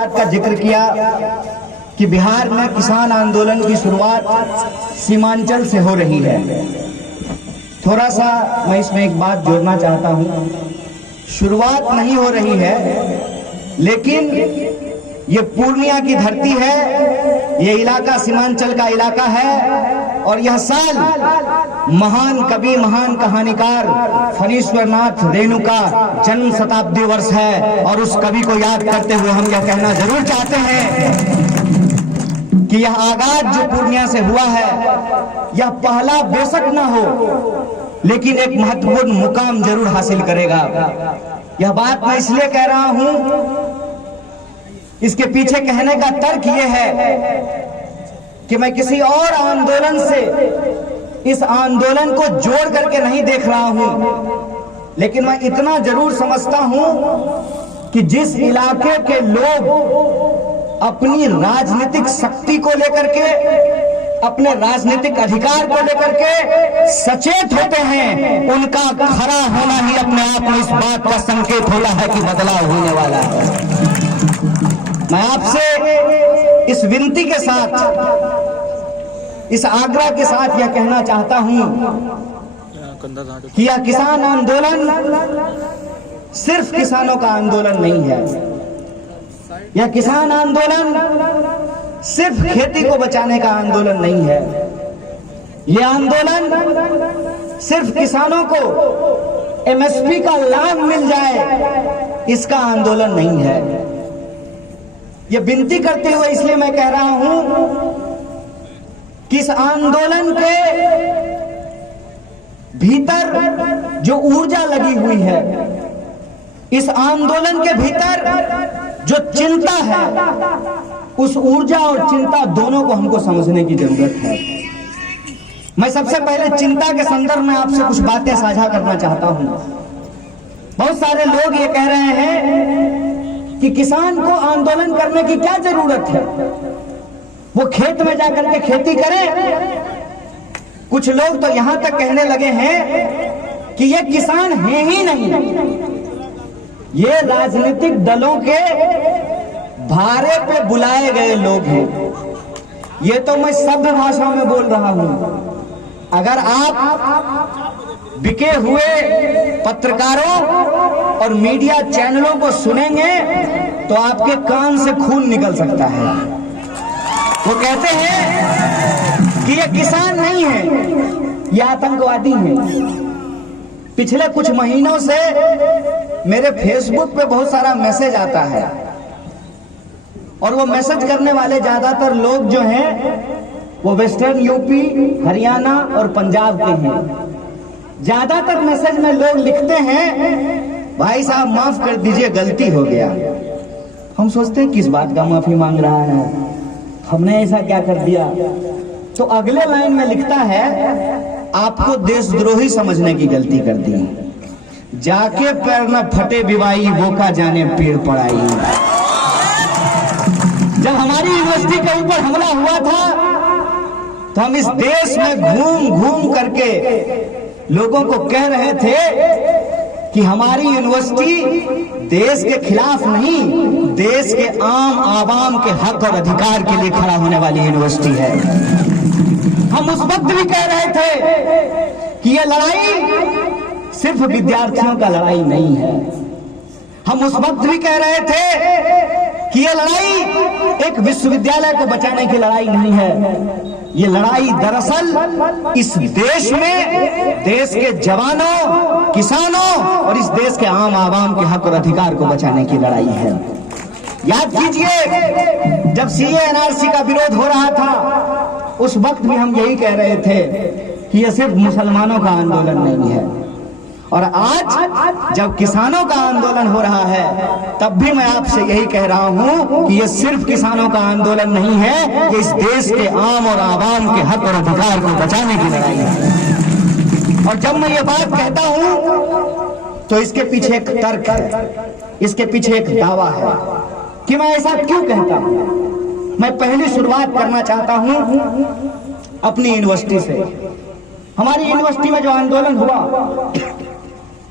बात का जिक्र किया कि बिहार में किसान आंदोलन की शुरुआत सीमांचल से हो रही है। थोड़ा सा मैं इसमें एक बात जोड़ना चाहता हूं। शुरुआत नहीं हो रही है, लेकिन ये पूर्णिया की धरती है, ये इलाका सीमांचल का इलाका है और यह साल महान कवि, महान कहानीकार फणीश्वर नाथ रेणु का जन्म शताब्दी वर्ष है। और उस कवि को याद करते हुए हम यह कहना जरूर चाहते हैं कि यह आगाज जो पूर्णिया से हुआ है, यह पहला बेशक ना हो, लेकिन एक महत्वपूर्ण मुकाम जरूर हासिल करेगा। यह बात मैं इसलिए कह रहा हूं, इसके पीछे कहने का तर्क यह है कि मैं किसी और आंदोलन से इस आंदोलन को जोड़ करके नहीं देख रहा हूं, लेकिन मैं इतना जरूर समझता हूं कि जिस इलाके के लोग अपनी राजनीतिक शक्ति को लेकर के, अपने राजनीतिक अधिकार को लेकर के सचेत होते हैं, उनका खड़ा होना ही अपने आप में इस बात का संकेत होता है कि बदलाव होने वाला है। मैं आपसे इस विनती के साथ, इस आग्रह के साथ यह कहना चाहता हूं कि यह किसान आंदोलन सिर्फ किसानों का आंदोलन नहीं है। यह किसान आंदोलन सिर्फ खेती को बचाने का आंदोलन नहीं है। यह आंदोलन सिर्फ किसानों को एमएसपी का लाभ मिल जाए, इसका आंदोलन नहीं है। यह विनती करते हुए इसलिए मैं कह रहा हूं कि इस आंदोलन के भीतर जो ऊर्जा लगी हुई है, इस आंदोलन के भीतर जो चिंता है, उस ऊर्जा और चिंता दोनों को हमको समझने की जरूरत है। मैं सबसे पहले चिंता के संदर्भ में आपसे कुछ बातें साझा करना चाहता हूं। बहुत सारे लोग ये कह रहे हैं कि किसान को आंदोलन करने की क्या जरूरत है, वो खेत में जाकर के खेती करें। कुछ लोग तो यहां तक कहने लगे हैं कि ये किसान है ही नहीं, ये राजनीतिक दलों के भारे पे बुलाए गए लोग हैं। ये तो मैं सभ्य भाषा में बोल रहा हूं। अगर आप बिके हुए पत्रकारों और मीडिया चैनलों को सुनेंगे तो आपके कान से खून निकल सकता है। वो कहते हैं कि ये किसान नहीं है, ये आतंकवादी हैं। पिछले कुछ महीनों से मेरे फेसबुक पे बहुत सारा मैसेज आता है और वो मैसेज करने वाले ज्यादातर लोग जो हैं वो वेस्टर्न यूपी, हरियाणा और पंजाब के हैं। ज्यादातर मैसेज में लोग लिखते हैं, भाई साहब माफ कर दीजिए, गलती हो गया। हम सोचते हैं किस बात का माफी मांग रहा है, हमने ऐसा क्या कर दिया। तो अगले लाइन में लिखता है, आपको देशद्रोही समझने की गलती कर दी, जाके पैर न फटे बिवाई, वो का जाने पेड़ पड़ाई। जब हमारी यूनिवर्सिटी के ऊपर हमला हुआ था तो हम इस देश में घूम घूम करके लोगों को कह रहे थे कि हमारी यूनिवर्सिटी देश के खिलाफ नहीं, देश के आम आवाम के हक और अधिकार के लिए खड़ा होने वाली यूनिवर्सिटी है। हम उस वक्त भी कह रहे थे कि यह लड़ाई सिर्फ विद्यार्थियों का लड़ाई नहीं है। हम उस वक्त भी कह रहे थे कि यह लड़ाई एक विश्वविद्यालय को बचाने की लड़ाई नहीं है। ये लड़ाई दरअसल इस देश में देश के जवानों, किसानों और इस देश के आम आवाम के हक और अधिकार को बचाने की लड़ाई है। याद कीजिए, जब सीए एनआरसी का विरोध हो रहा था उस वक्त भी हम यही कह रहे थे कि यह सिर्फ मुसलमानों का आंदोलन नहीं है। और आज जब किसानों का आंदोलन हो रहा है तब भी मैं आपसे यही कह रहा हूं कि यह सिर्फ किसानों का आंदोलन नहीं है, ये इस देश के आम और आवाम के हक और अधिकार को बचाने की लड़ाई है। और जब मैं ये बात कहता हूं तो इसके पीछे एक तर्क है, इसके पीछे एक दावा है कि मैं ऐसा क्यों कहता हूं। मैं पहली शुरुआत करना चाहता हूं अपनी यूनिवर्सिटी से। हमारी यूनिवर्सिटी में जो आंदोलन हुआ,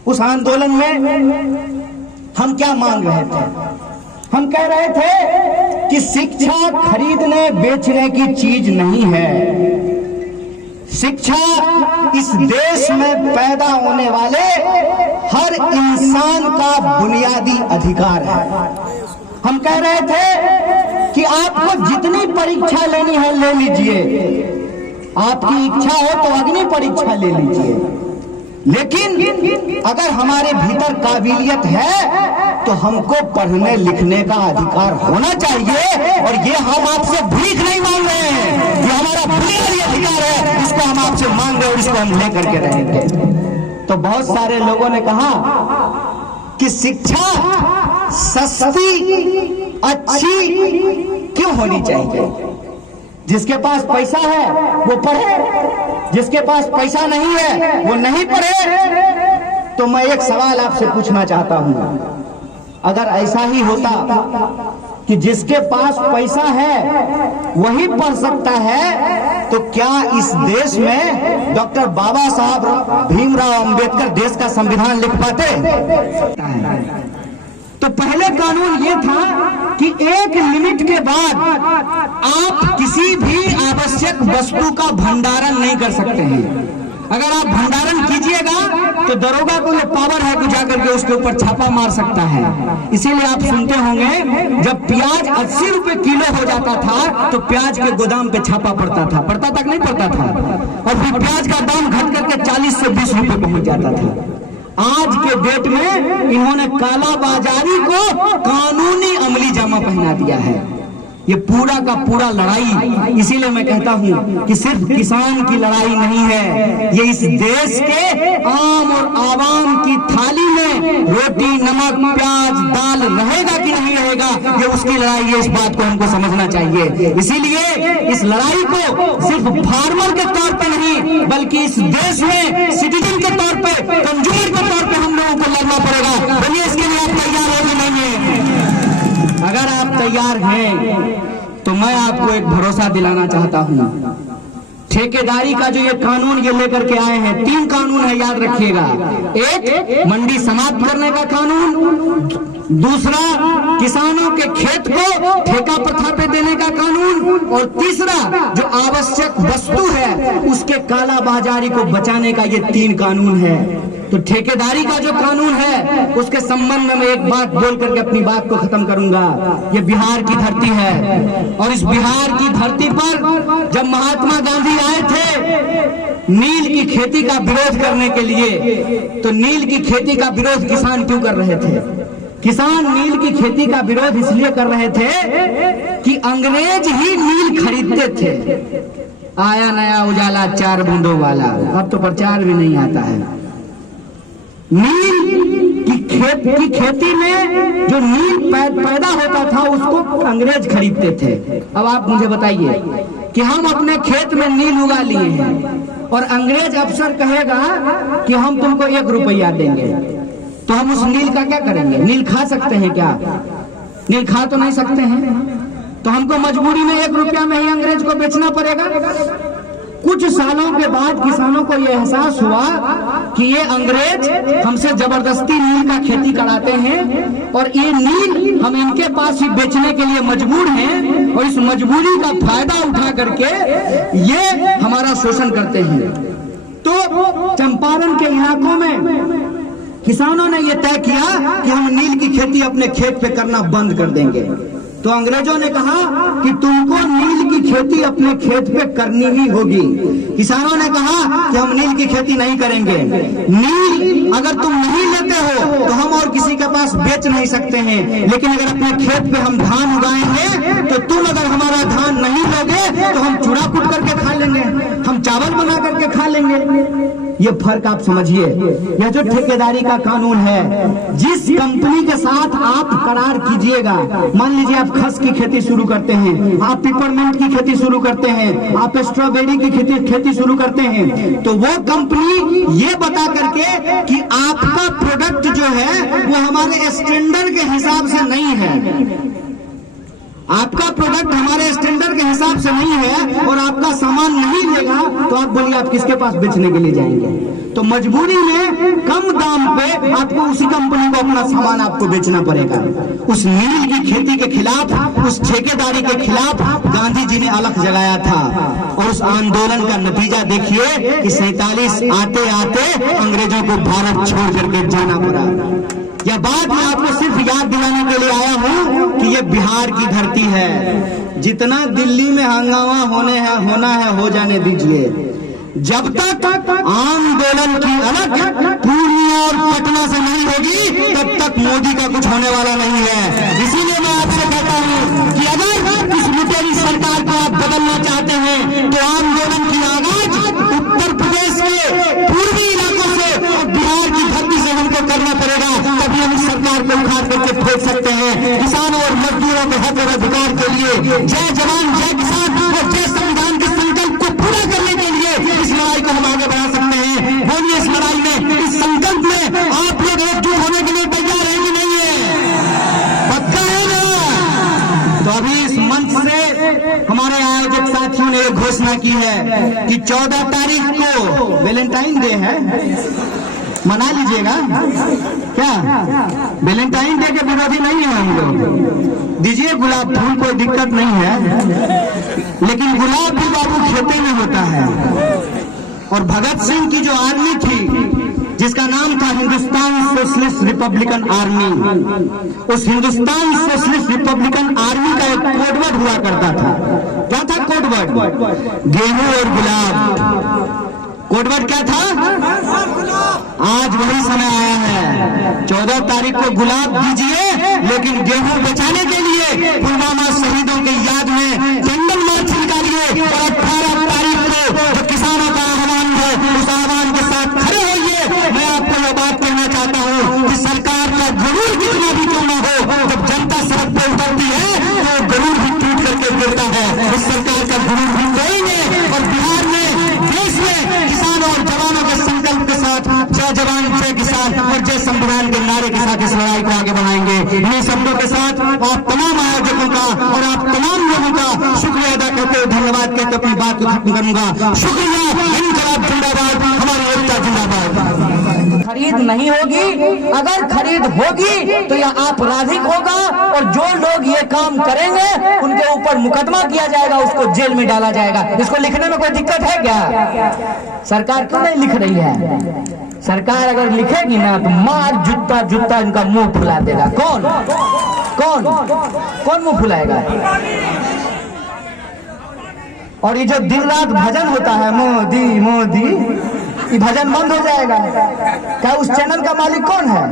उस आंदोलन में हम क्या मांग रहे थे? हम कह रहे थे कि शिक्षा खरीदने बेचने की चीज नहीं है। शिक्षा इस देश में पैदा होने वाले हर इंसान का बुनियादी अधिकार है। हम कह रहे थे कि आपको जितनी परीक्षा लेनी है ले लीजिए, आपकी इच्छा हो तो अग्नि परीक्षा ले लीजिए, लेकिन अगर हमारे भीतर काबिलियत है तो हमको पढ़ने लिखने का अधिकार होना चाहिए। और ये हम आपसे भीख नहीं मांग रहे हैं, ये हमारा बुनियादी अधिकार है, इसको हम आपसे मांग रहे हैं और इसको हम लेकर के रहेंगे। तो बहुत सारे लोगों ने कहा कि शिक्षा सस्ती अच्छी क्यों होनी चाहिए? जिसके पास पैसा है वो पढ़े, जिसके पास पैसा नहीं है वो नहीं पढ़े। तो मैं एक सवाल आपसे पूछना चाहता हूं, अगर ऐसा ही होता कि जिसके पास पैसा है वही पढ़ सकता है, तो क्या इस देश में डॉक्टर बाबा साहब भीमराव अंबेडकर देश का संविधान लिख पाते? तो पहले कानून ये था कि एक लिमिट के बाद आप किसी भी आवश्यक वस्तु का भंडारण नहीं कर सकते हैं। अगर आप भंडारण कीजिएगा तो दरोगा को ये पावर है कि जाकर के उसके ऊपर छापा मार सकता है। इसीलिए आप सुनते होंगे जब प्याज 80 रुपए किलो हो जाता था तो प्याज के गोदाम पे छापा पड़ता था, पड़ता तक नहीं पड़ता था, और फिर प्याज का दाम घट करके 40 से 20 रुपए पहुंच जाता था। आज के डेट में इन्होंने काला बाजारी को कानूनी अमली जामा पहना दिया है। ये पूरा का पूरा लड़ाई, इसीलिए मैं कहता हूं कि सिर्फ किसान की लड़ाई नहीं है, ये इस देश के आम और आवाम की थाली में रोटी नमक प्याज दाल रहेगा कि नहीं रहेगा, ये उसकी लड़ाई है। इस बात को हमको समझना चाहिए। इसीलिए इस लड़ाई को सिर्फ फार्मर के तौर पे नहीं बल्कि इस देश में सिटीजन के तौर पे, कंज्यूमर के तौर पे हम लोगों को लड़ना पड़ेगा। बनिए, इसके लिए आप तैयार हो कि नहीं है? अगर आप तैयार हैं तो मैं आपको एक भरोसा दिलाना चाहता हूं, ठेकेदारी का जो ये कानून ये लेकर के आए हैं, 3 कानून है, याद रखिएगा। एक, मंडी समाप्त करने का कानून, दूसरा, किसानों के खेत को ठेका प्रथा पे देने का कानून, और तीसरा, जो आवश्यक वस्तु है उसके काला बाजारी को बचाने का, ये 3 कानून है। तो ठेकेदारी का जो कानून है उसके संबंध में एक बात बोल करके अपनी बात को खत्म करूंगा। ये बिहार की धरती है और इस बिहार की धरती पर जब महात्मा गांधी आए थे नील की खेती का विरोध करने के लिए, तो नील की खेती का विरोध किसान क्यों कर रहे थे? किसान नील की खेती का विरोध इसलिए कर रहे थे कि अंग्रेज ही नील खरीदते थे। आया नया उजाला 4 बूंदों वाला, अब तो प्रचार भी नहीं आता है। नील की खेती में जो नील पैदा होता था उसको अंग्रेज खरीदते थे। अब आप मुझे बताइए कि हम अपने खेत में नील उगा लिए हैं और अंग्रेज अफसर कहेगा कि हम तुमको 1 रुपया देंगे, तो हम उस नील का क्या करेंगे? नील खा सकते हैं क्या? नील खा तो नहीं सकते हैं, तो हमको मजबूरी में 1 रुपया में ही अंग्रेज को बेचना पड़ेगा। कुछ सालों के बाद किसानों को यह एहसास हुआ कि ये अंग्रेज हमसे जबरदस्ती नील का खेती कराते हैं और ये नील हम इनके पास ही बेचने के लिए मजबूर हैं, और इस मजबूरी का फायदा उठा करके ये हमारा शोषण करते हैं। तो चंपारण के इलाकों में किसानों ने यह तय किया कि हम नील की खेती अपने खेत पे करना बंद कर देंगे। तो अंग्रेजों ने कहा कि तुमको नील की खेती अपने खेत पे करनी ही होगी। किसानों ने कहा कि हम नील की खेती नहीं करेंगे। नील अगर तुम नहीं लेते हो तो हम और किसी के पास बेच नहीं सकते हैं, लेकिन अगर अपने खेत पे हम धान उगाएंगे तो तुम अगर हमारा धान नहीं लोगे तो हम चूड़ा कूट करके खा लेंगे, हम चावल बना करके खा लेंगे। ये फर्क आप समझिए। यह जो ठेकेदारी का कानून है, जिस कंपनी के साथ आप करार कीजिएगा, मान लीजिए आप खस की खेती शुरू करते हैं, आप पिपरमेंट की खेती शुरू करते हैं, आप स्ट्रॉबेरी की खेती शुरू करते हैं, तो वो कंपनी ये बता करके कि आपका प्रोडक्ट जो है वो हमारे स्टैंडर्ड के हिसाब से नहीं है, आपका प्रोडक्ट हमारे स्टैंडर्ड के हिसाब से नहीं है और आपका सामान नहीं लेगा तो आप बोलिए आप किसके पास बेचने के लिए जाएंगे? तो मजबूरी में कम दाम पे आपको उसी कंपनी को अपना सामान आपको बेचना पड़ेगा। उस नील की खेती के खिलाफ, उस ठेकेदारी के खिलाफ गांधी जी ने अलख जगाया था और उस आंदोलन का नतीजा देखिए कि 47 आते आते अंग्रेजों को भारत छोड़ करके जाना पड़ा। यह बात मैं आपको सिर्फ याद दिलाने के लिए आया हूं कि यह बिहार की धरती है। जितना दिल्ली में हंगामा होना है हो जाने दीजिए। जब तक आंदोलन की अलग पूर्णिया और पटना से नहीं होगी तब तक मोदी का कुछ होने वाला नहीं है। इसीलिए मैं आपसे कहता हूं कि अगर इस लुटेरी सरकार को आप बदलना चाहते हैं तो आंदोलन की आगाज उत्तर प्रदेश के पूर्वी इलाकों से और बिहार की धरती से हमको करना पड़ेगा। तभी हम इस सरकार को उखाड़ करके फेंक सकते हैं। किसानों और मजदूरों के हक और अधिकार के लिए जय जवान जय किसान और जय संविधान के संकल्प को पूरा करने के लिए इस लड़ाई को हम आगे बढ़ा सकते हैं। बोलिए इस लड़ाई में, इस संकल्प में आप लोग एकजुट होने के लिए तैयार हैं कि नहीं है? पक्का है ना? तो अभी इस मंच से हमारे आयोजक साथियों ने एक घोषणा की है कि 14 तारीख को वैलेंटाइन डे है, मना लीजिएगा। क्या वैलेंटाइन डे के विरोधी नहीं है हम लोग? दीजिए गुलाब फूल, कोई दिक्कत नहीं है, लेकिन गुलाब भी बाबू खेती में होता है। और भगत सिंह की जो आर्मी थी जिसका नाम था हिंदुस्तान सोशलिस्ट रिपब्लिकन आर्मी, उस हिंदुस्तान सोशलिस्ट रिपब्लिकन आर्मी का एक कोडवर्ड हुआ करता था। क्या था कोडवर्ड? गेहूं और गुलाब। कोडवर्ड क्या था? आज वही समय आया है। 14 तारीख को गुलाब दीजिए, लेकिन गेहूं बचाने के लिए पुलवामा शहीदों की याद में जंगल मार्च निकालिए और 18 तारीख को जो किसानों का आह्वान है उस आह्वान के साथ खड़े होइए। मैं आपको यह बात कहना चाहता हूं कि सरकार का गरूर कितना भी क्यों न हो, जब जनता सड़क पर उतरती है तो गरूर भी टूट करके गिरता है। इस सरकार का गरूर भी तोड़ेंगे और बिहार में, देश में किसानों और जवानों के संकल्प के साथ जय जवान जय किसान और जय संविधान के नारे के साथ इस लड़ाई को आगे बढ़ाएंगे। इन्हीं शब्दों के साथ आप तमाम आयोजकों का और आप तमाम लोगों का शुक्रिया अदा करते हुए धन्यवाद कहते अपनी बात को खत्म करूंगा। शुक्रिया। इनकलाब जिंदाबाद, हमारी एकता जिंदाबाद। खरीद नहीं होगी, अगर खरीद होगी तो यह आपराधिक होगा और जो लोग ये काम करेंगे उनके ऊपर मुकदमा किया जाएगा, उसको जेल में डाला जाएगा। इसको लिखने में कोई दिक्कत है क्या? सरकार क्यों नहीं लिख रही है? सरकार अगर लिखेगी ना तो मार जूता जूता इनका मुंह फुला देगा। कौन कौन कौन मुंह फुलाएगा? और ये जो दिन रात भजन होता है मोदी मोदी, ये भजन बंद हो जाएगा। क्या उस चैनल का मालिक कौन है?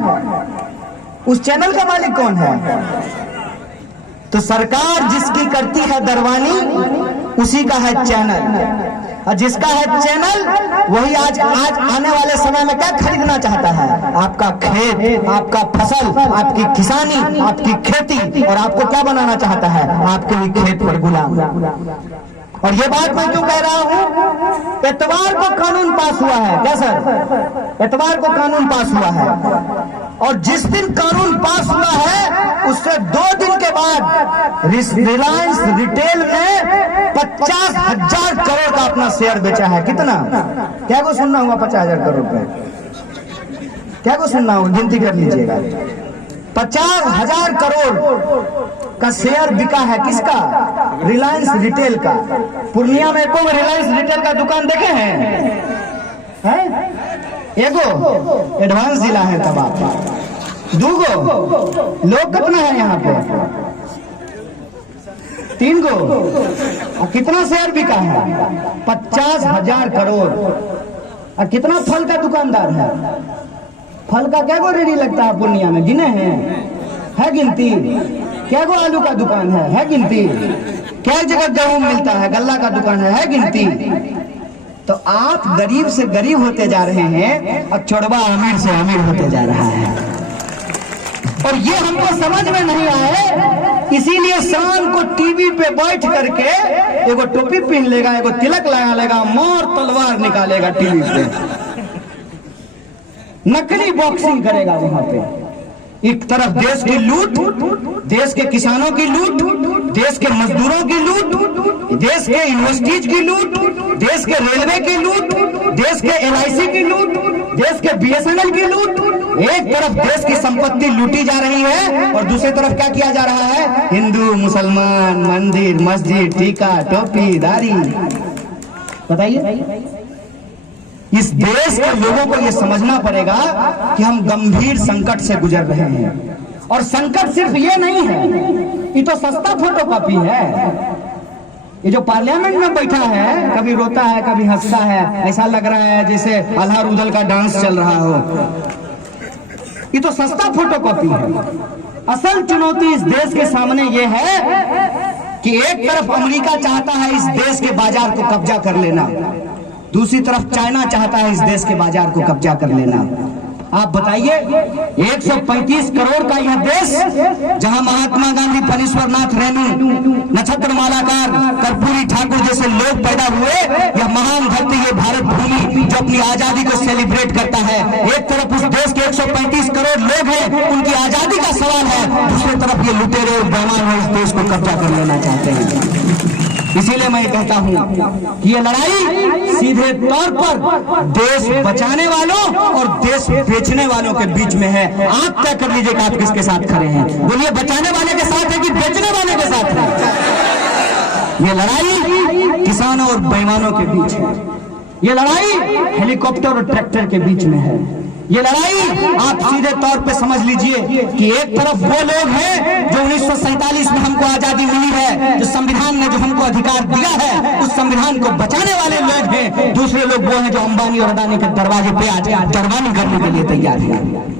उस चैनल का मालिक कौन है? तो सरकार जिसकी करती है दरवानी उसी का है चैनल, और जिसका है चैनल वही आज आने वाले समय में क्या खरीदना चाहता है? आपका खेत, आपका फसल, आपकी किसानी, आपकी खेती, और आपको क्या बनाना चाहता है? आपके ही खेत पर गुलाम। और ये बात मैं क्यों कह रहा हूं? इतवार को कानून पास हुआ है। क्या सर? इतवार को कानून पास हुआ है, और जिस दिन कानून पास हुआ है उससे 2 दिन के बाद रिलायंस रिटेल ने 50,000 करोड़ का अपना शेयर बेचा है। कितना? क्या को सुनना हुआ? 50,000 करोड़ रुपए। क्या को सुनना होगा? गिनती कर लीजिएगा। 50,000 करोड़ का शेयर बिका है। किसका? रिलायंस रिटेल का। पूर्णिया में कोई रिलायंस रिटेल का दुकान देखे हैं? एगो एडवांस जिला है तब आप। 2 गो लोग कितना है यहाँ पे? 3 गो। और कितना शेयर बिका है? 50,000 करोड़। और कितना फल का दुकानदार है? फल का क्या गो रेडी लगता है पूर्णिया में? गिने हैं? है गिनती? क्या गो आलू का दुकान है गिनती? क्या जगह गेहूं मिलता है? गल्ला का दुकान है गिनती? तो आप गरीब से गरीब होते जा रहे हैं और चोरबा अमीर से अमीर होते जा रहा है, और ये हमको समझ में नहीं आए। इसीलिए शाम को टीवी पे बैठ करके एगो टोपी पहन लेगा, एगो तिलक लगा लेगा, मोर तलवार निकालेगा टीवी पे, नकली बॉक्सिंग करेगा वहां पे। एक तरफ देश की लूट, देश के किसानों की लूट, देश के मजदूरों की लूट, देश के यूनिवर्सिटीज की लूट, देश के रेलवे की लूट, देश के LIC की लूट, देश के BSNL की लूट। एक तरफ देश की संपत्ति लूटी जा रही है और दूसरी तरफ क्या किया जा रहा है? हिंदू मुसलमान, मंदिर मस्जिद, टीका टोपी दाढ़ी। बताइए, इस देश के लोगों को यह समझना पड़ेगा कि हम गंभीर संकट से गुजर रहे हैं। और संकट सिर्फ ये नहीं है, ये तो सस्ता फोटोकॉपी है। ये जो पार्लियामेंट में बैठा है, कभी रोता है कभी हंसता है, ऐसा लग रहा है जैसे अल्लाह रुदल का डांस चल रहा हो। ये तो सस्ता फोटोकॉपी है। असल चुनौती इस देश के सामने ये है कि एक तरफ अमेरिका चाहता है इस देश के बाजार को कब्जा कर लेना, दूसरी तरफ चाइना चाहता है इस देश के बाजार को कब्जा कर लेना। आप बताइए, 135 करोड़ का यह देश, जहां महात्मा गांधी, फणीश्वरनाथ रेणु, नक्षत्र मालाकार, कर्पूरी ठाकुर जैसे लोग पैदा हुए, यह महान धरती, ये भारत भूमि जो अपनी आजादी को सेलिब्रेट करता है। एक तरफ उस देश के 135 करोड़ लोग हैं, उनकी आजादी का सवाल है, दूसरी तरफ ये लुटेरे और बेईमान इस देश को कब्जा कर लेना चाहते हैं। इसीलिए मैं कहता हूं कि ये लड़ाई सीधे तौर पर देश बचाने वालों और देश बेचने वालों के बीच में है। आप तय कर लीजिए कि आप किसके साथ खड़े हैं। बोलिए, बचाने वाले के साथ है कि बेचने वाले के साथ है? ये लड़ाई किसानों और बेईमानों के बीच है। ये लड़ाई हेलीकॉप्टर और ट्रैक्टर के बीच में है। ये लड़ाई आप सीधे तौर पे समझ लीजिए कि एक तरफ वो लोग हैं जो 1947 में हमको आजादी मिली है, जो संविधान ने जो हमको अधिकार दिया है, उस संविधान को बचाने वाले लोग हैं। दूसरे लोग वो हैं जो अंबानी और अडानी के दरवाजे पे आज दरबानी करने के लिए तैयार है।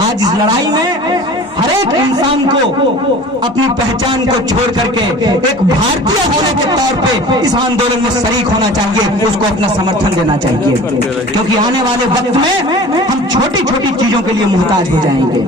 आज इस लड़ाई में हर एक इंसान को अपनी पहचान को छोड़ करके एक भारतीय होने के तौर पे इस आंदोलन में शरीक होना चाहिए, उसको अपना समर्थन देना चाहिए, क्योंकि आने वाले वक्त में हम छोटी छोटी चीजों के लिए मुहताज हो जाएंगे।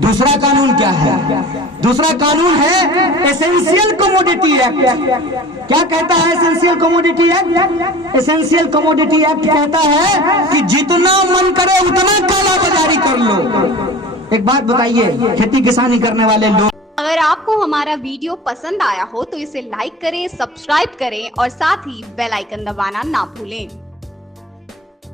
दूसरा कानून क्या है? दूसरा कानून है एसेंशियल कमोडिटी एक्ट। क्या कहता है essential commodity act? Essential commodity act कहता है कि जितना मन करे उतना काला बाजारी कर लो। एक बात बताइए, खेती किसानी करने वाले लोग, अगर आपको हमारा वीडियो पसंद आया हो तो इसे लाइक करें, सब्सक्राइब करें और साथ ही बेल आइकन दबाना ना भूलें।